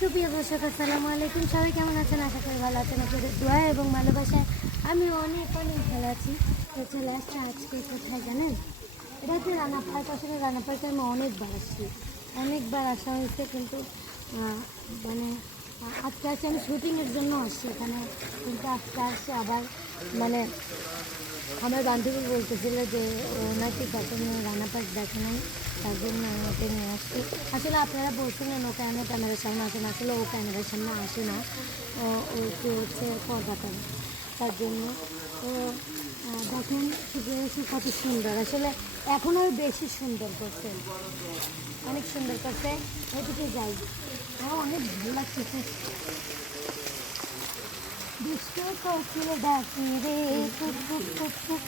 সুপ্রিয় দর্শক, আসসালামু আলাইকুম। সবাই কেমন আছেন? আশা করি ভালো আছেন। আপনাদের দোয়া এবং ভালোবাসায় আমি অনেক অনেক ভালো আছি। তো চলে আসছে আজকে কোথায়, জানেন? এটা হচ্ছে রানাপাড় আসলে রানাপাড়কে আমি অনেকবার আসছি। অনেকবার আসা হয়েছে, কিন্তু মানে আজকে আসছি, আমি শুটিংয়ের জন্য আসছি এখানে। কিন্তু আজকে আসছে আবার মানে আমার বান্ধবী বলতেছিল যে, ও নাকি কখনো রান্নাপাট দেখে নাই, তার জন্য ওকে নিয়ে আসছি। আসলে আপনারা বলছিলেন ও কেন ক্যামেরার সামনে আসে না? আসলে ও ক্যামেরার সামনে আসে না। ও ওকে হচ্ছে করে তার জন্য। ও দেখেন সে কত সুন্দর। আসলে এখন বেশি সুন্দর করছে। অনেক সুন্দর করছে। ওইদিকে যাই। আমার অনেক ভালো লাগছে দুষ্ট কোকিল ডাকে রে টুক।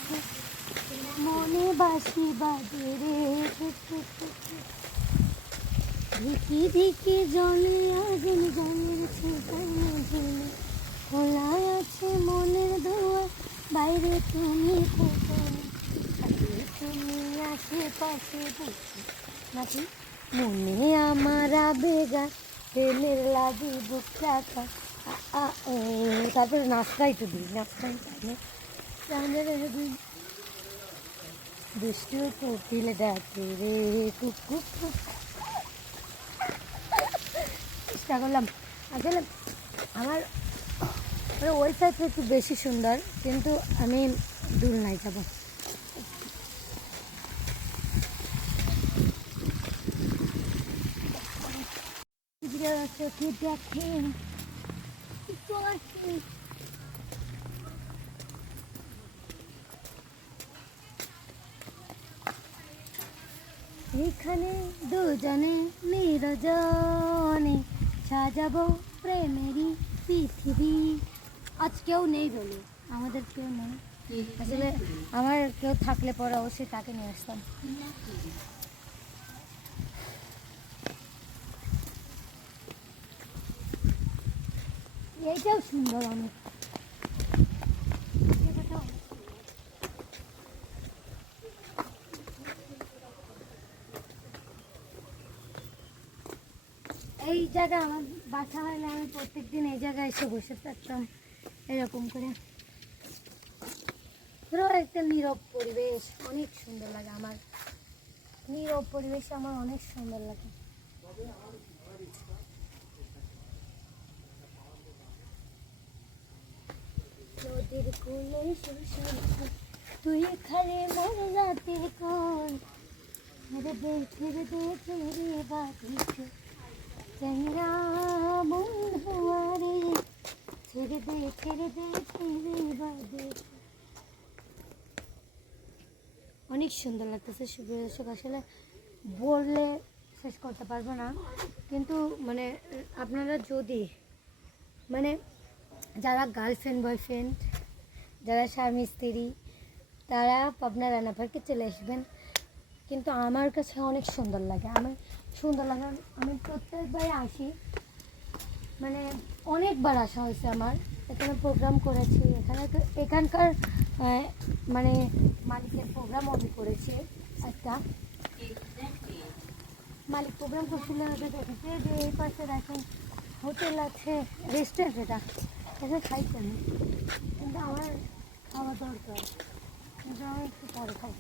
মনে বাসি বাজে রে টুক টুক টুক টুক। ধিকি ধিকি জলে আগুন জলের ছিটানো খোলা আছে মনের দোয়া বাইরে তুমি থেকো তুমি আশেপাশে বসে নাকি মনে আমার আবেগা প্রেমের লাগি বুক ও, তারপরে নাচটাই তো দিই নাচটাই তাহলে দিই। দুষ্টু কোকিল ডাকে রে, কুক কুক চেষ্টা করলাম। আসলে আমার মানে ওই সাইডটা একটু বেশি সুন্দর, কিন্তু আমি দূর নাই যাব। একটু আসি এখানে দুজনে নিরজনে সাজাবো প্রেমেরই পৃথিবী। আজ কেউ নেই বলে, আমাদের কেউ নেই। আসলে আমার কেউ থাকলে পরে অবশ্যই তাকে নিয়ে আসতাম। এইটাও সুন্দর অনেক। এই জায়গা আমার বাসা হলে আমি প্রত্যেকদিন এই জায়গায় এসে বসে থাকতাম, এরকম করে। পুরো একটা নীরব পরিবেশ, অনেক সুন্দর লাগে আমার। নীরব পরিবেশ আমার অনেক সুন্দর লাগে। কোলে তুই খারে মন রাতে কোন ছেড়ে বাদিকে চঙ্গা মন হুয়ারে ছেড়ে দে ছেড়ে দে ছেড়ে বাদিকে অনেক সুন্দর লাগতেছে সুপ্রিয় দর্শক আসলে বললে শেষ করতে পারব না। কিন্তু মানে আপনারা যদি মানে যারা গার্লফ্রেন্ড বয়ফ্রেন্ড যারা স্বামী স্ত্রী তারা পাবনা রান্না চলে আসবেন কিন্তু আমার কাছে অনেক সুন্দর লাগে আমার সুন্দর লাগে আমি প্রত্যেকবারই আসি মানে অনেকবার আসা হয়েছে আমার এখানে প্রোগ্রাম করেছি এখানে এখানকার মানে মালিকের প্রোগ্রাম আমি করেছি একটা মালিক প্রোগ্রাম করছিল দেখেছে যে এই পাশে দেখেন হোটেল আছে রেস্টুরেন্ট এটা এখানে খাইছি আমি কিন্তু আমার খাওয়া দরকার। কিন্তু আমি একটু পরে খাই।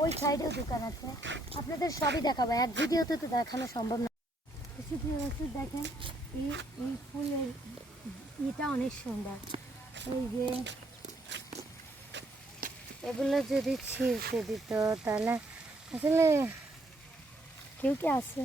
ওই সাইডেও দোকান আছে। আপনাদের সবই দেখাবো। এক ভিডিওতে তো দেখানো সম্ভব না। সুপ্রিয় দর্শক দেখেন। এই এই ফুলের এটা অনেক সুন্দর। এই যে এগুলো যদি ছিঁড়তে দিত, তাহলে আসলে কেউ কি আছে?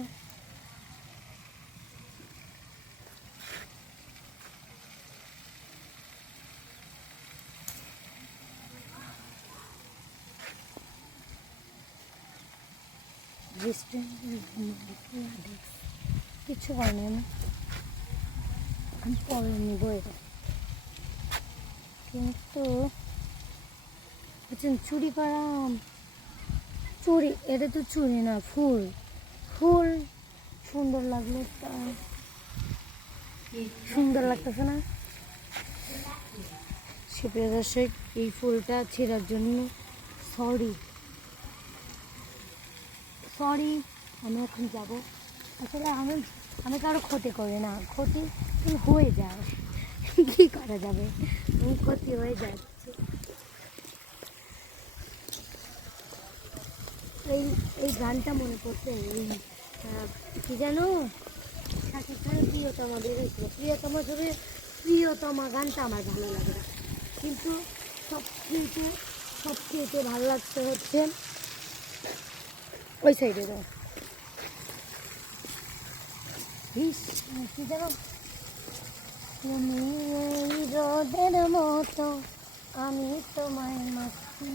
কিছু হয় না আমি পরে নিব এটা। কিন্তু বুঝছেন চুরি করা চুরি, এটা তো চুরি না, ফুল। ফুল সুন্দর লাগল সুন্দর লাগতেছে না? সুপ্রিয় দর্শক, এই ফুলটা ছেঁড়ার জন্য সরি সরি, আমি এখন যাব। আসলে আমি আমি কারও ক্ষতি করি না। ক্ষতি হয়ে যায়। কী করা যাবে? ক্ষতি হয়ে যাচ্ছে। এই এই গানটা মনে পড়ছে, এই কি জানো? শাকিব খানের প্রিয়তমা বেরোয়েছিল প্রিয়তমা ছবি প্রিয়তমা গানটা আমার ভালো লাগে কিন্তু সবচেয়ে সবচেয়ে ভালো লাগছে হচ্ছে ওই সাইডে জানো? তুমি এই রোদের মতো আমি তোমায় মাছি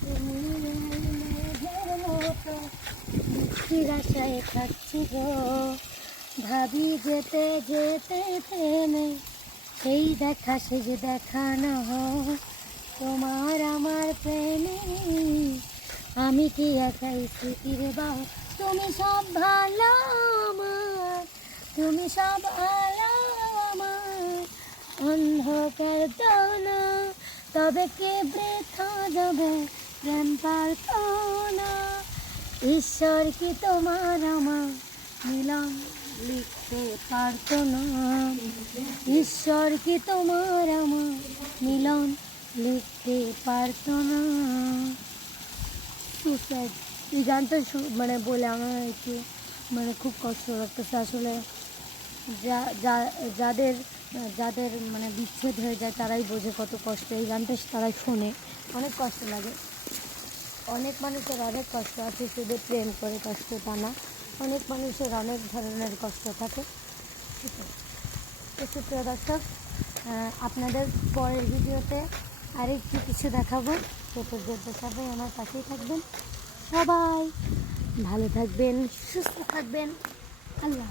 তুমি এই মেঘের মতো আশায় খাচ্ছি গো। ভাবি যেতে যেতে থেমে সেই দেখা সে যে দেখা না তোমার আমার প্রেমে আমি কি একাই স্মৃতির বা তুমি সব ভালো আমার তুমি সব আমার অন্ধকার না তবে কে বৃথা যাবে? প্রেম প্রার্থনা। ঈশ্বর কি তোমার আমার? মিলন লিখতে পারতো না ঈশ্বর কি তোমার আমার? মিলন লিখতে পারতো না সুসাইড এই গানটা মানে বলে আমার একটু মানে খুব কষ্ট লাগতেছে। আসলে যা যাদের যাদের মানে বিচ্ছেদ হয়ে যায়, তারাই বোঝে কত কষ্ট। এই গানটা তারাই শোনে। অনেক কষ্ট লাগে। অনেক মানুষের অনেক কষ্ট আছে, শুধু প্রেম করে কষ্ট তা না। অনেক মানুষের অনেক ধরনের কষ্ট থাকে। সুপ্রিয় দর্শক আপনাদের পরের ভিডিওতে আরেকটু কিছু দেখাবো। পর্যন্ত সবাই আমার পাশেই থাকবেন সবাই ভালো থাকবেন সুস্থ থাকবেন আল্লাহ।